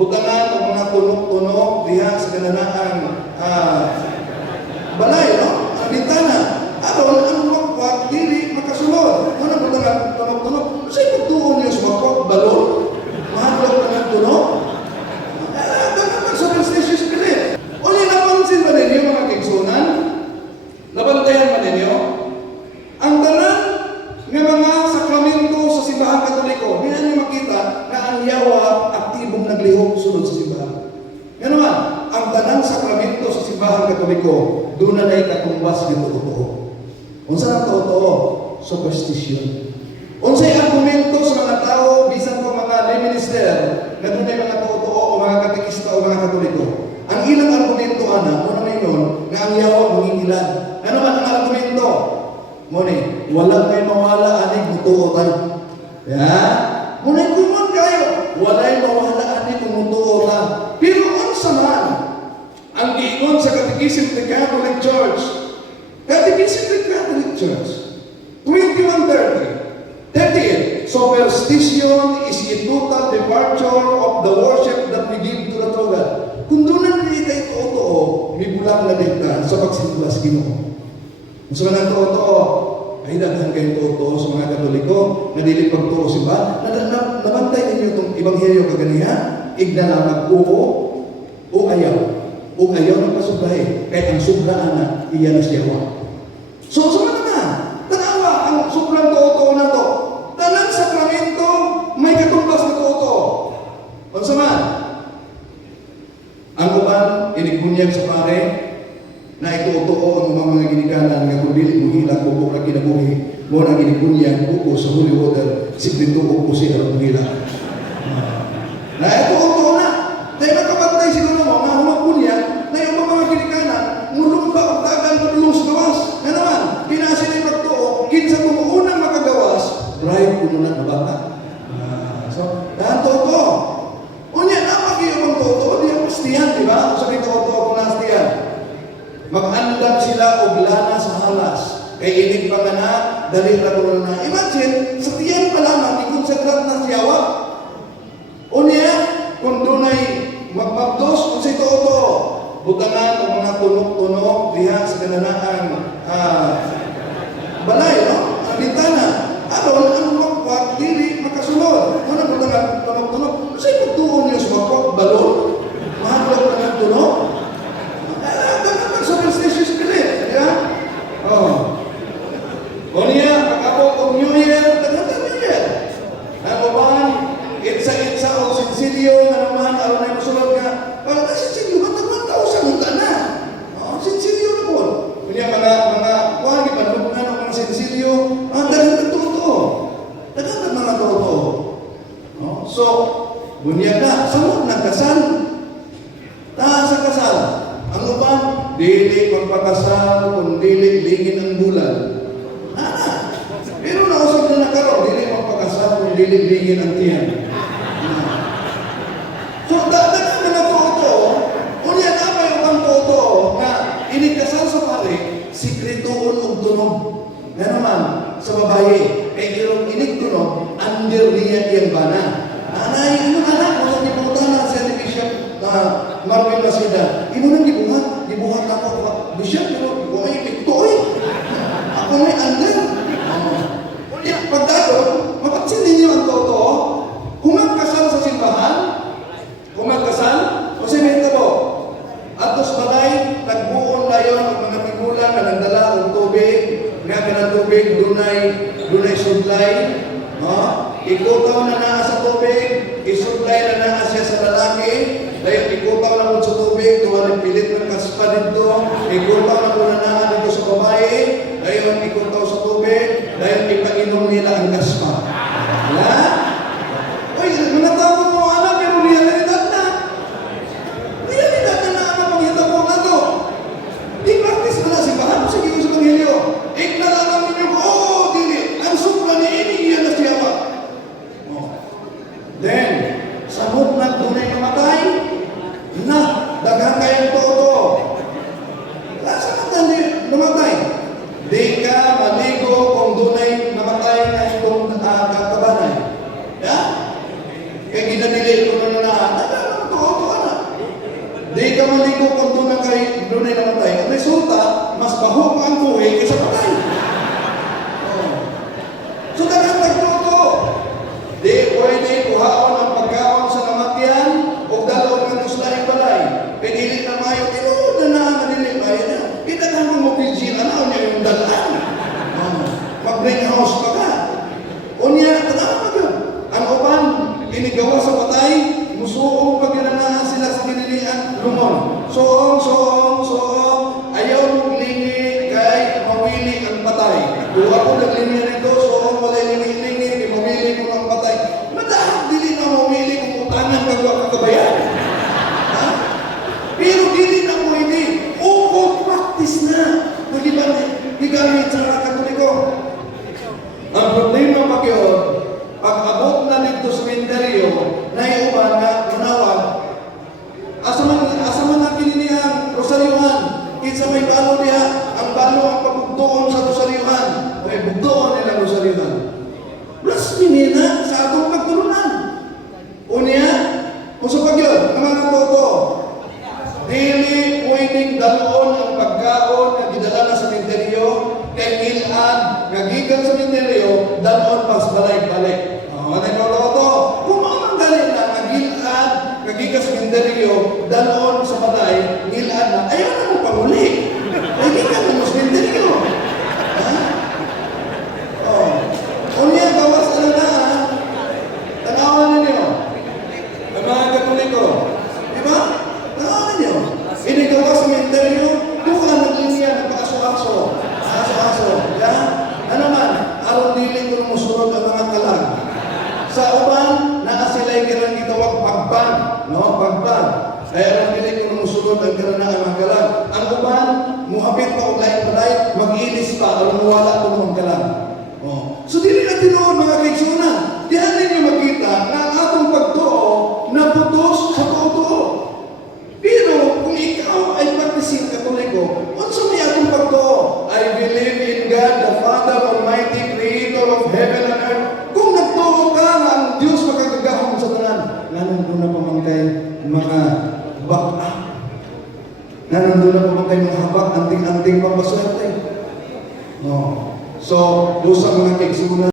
butangan o mga tunok-tunok diha sa kananaan ah, balay, no? Ang bintana. Aron ang makwag dili makasulod. Po nga tunog-tunog? Kasi pagtuon niyo sa makwag balon. Mahadlok ka ng tunog. Ah? Nabantayan ba ninyo? Ang tanan nga mga sakramento sa simbahan katoliko, hindi makita na yawa naglihok sulod sa simbahan. Yan naman, ang tanang sakramento sa simbahan katoliko, doon na na'y katumbas dito totoo. Unsa ang totoo? Superstition. Unsay argumento sa mga tao, bisan ko mga minister, na doon mga totoo o mga katekista o mga katoliko. Ang ilang argumento, ana, una na yun, na ang yawa mangingilan. Ano man ang argumento? Muni, wala kay mawala aning mutuo tayo. Ya? Muni kumon kayo, walay mawala ta. Pero unsa man ang giingon sa Catechism the Catholic Church? Catechism the Catholic Church 2130 38 Superstition is a total departure of the worship that we give to the true God. Kung doon na nilita ito totoo, may bulang na dikta sa pagsimula sa Ginoo. Kung sa mga totoo, ay daghan kayong totoo sa mga katoliko na dili pagtuo si ba? Na, na, nabantay ninyo itong ebanghelyo kaganiha, ignalamag oo o ayaw. O ayaw ng pasubrahe. Kaya ang subraan na, iyan na siya So, sa mga na, tanawa ang sobrang totoo na to. Talang sakramento, may katumbas na totoo. Kung sa man, ang uban, inigunyag sa pare, na ito totoo ang mga mga ginikanan nga kung dili mo hila ko kung kinabuhi mo na ginigunyag buko sa holy water sikrito ko po siya ang hila. Na ito totoo na. Dahil nakapantay siguro mo nga humagunyag na yung mga ginikanan mulong ba ang tagal padulong sa gawas. Na naman, pinasa ni pagtuo, kinsa mo unang makagawas, right kuno na nabata. Ah, so, dahil totoo. Unya, napag yung totoo, di ang pastiyan, di ba? Sabi ko, totoo kung nastiyan. Mag-andam sila og lana sa halas. Kay inig pa ka na, dali ra na. Imagine, sa tiyan pa lamang, ikonsagrat na siyawa. Unya, kung dunay magpagdos, kung si totoo, butangan o mga tunok-tunok sa kananaan ah, balay, no? Ang bintana. Aron, ang makwag, dili makasulod. Ano butangan, tunok-tunok? Kasi pagtuon niyo sa makwag, balon. Mahadlok ka ng tunok. Ah, ganun ang superstitious belief, di ba? Oh. O niya, pag-abot og New Year, daghang New Year. Ano ba? Itsa-itsa o sinsilyo na naman, aron na musulod nga. Para na sinsilyo, ba't naman tao sa muta na? Oh, sinsilyo na po. Kunya mga, mga, kuhan, ipanugnan ng mga sinsilyo, ang daghang nagtuto. Daghang mga toto. Oh, so, bunyag na, samot nagkasal. Ta sa kasal, ang uban, dili magpakasal kung dili lingin ang bulan. Nana. Pero nausap na nakaro, dili magpakasal kung dili lingin ang tiyan. So, dapat na mga toto, unya na pa yung ang toto na inikasal sa pare, sikretoon og tunog. Nga naman, sa babae, kay irong inig tunog, under niya iyang bana. Nanay, ano anak, mo ni puta na sa ni Bishop na Masida. Imo nang gibuhat, gibuhat ako pa. Bishop, pero ko ay tiktoy. Ako may under. Unya, pagdato, mapatsin ninyo ang toto, kung magkasal sa simbahan, kung magkasal, o si Mintabo, atos balay, nagbuon layon ang mga tigulang na nagdala ng tubig, nga ka ng tubig, dunay, dunay sudlay, no? Ikutaw na naa sa tubig, isudlay na naa siya sa lalaki, dahil ikutaw na mo sa tubig, Di ka maliko kung doon na kay, doon ay namatay. Ang resulta, mas baho pa ang buhay kaysa patay. Sa uban, naa sila'y kanang gitawag pagban. No? Pagban. Kaya lang nila'y kung musulod ang kanang ang galang. Ang uban, muhabit pa o kahit palay, mag-ilis pa, alam mo wala kung ang. Oh. So Kaya nandun na po kayong habak, anting-anting pang paswerte. No. So, doon sa mga kaigsuna,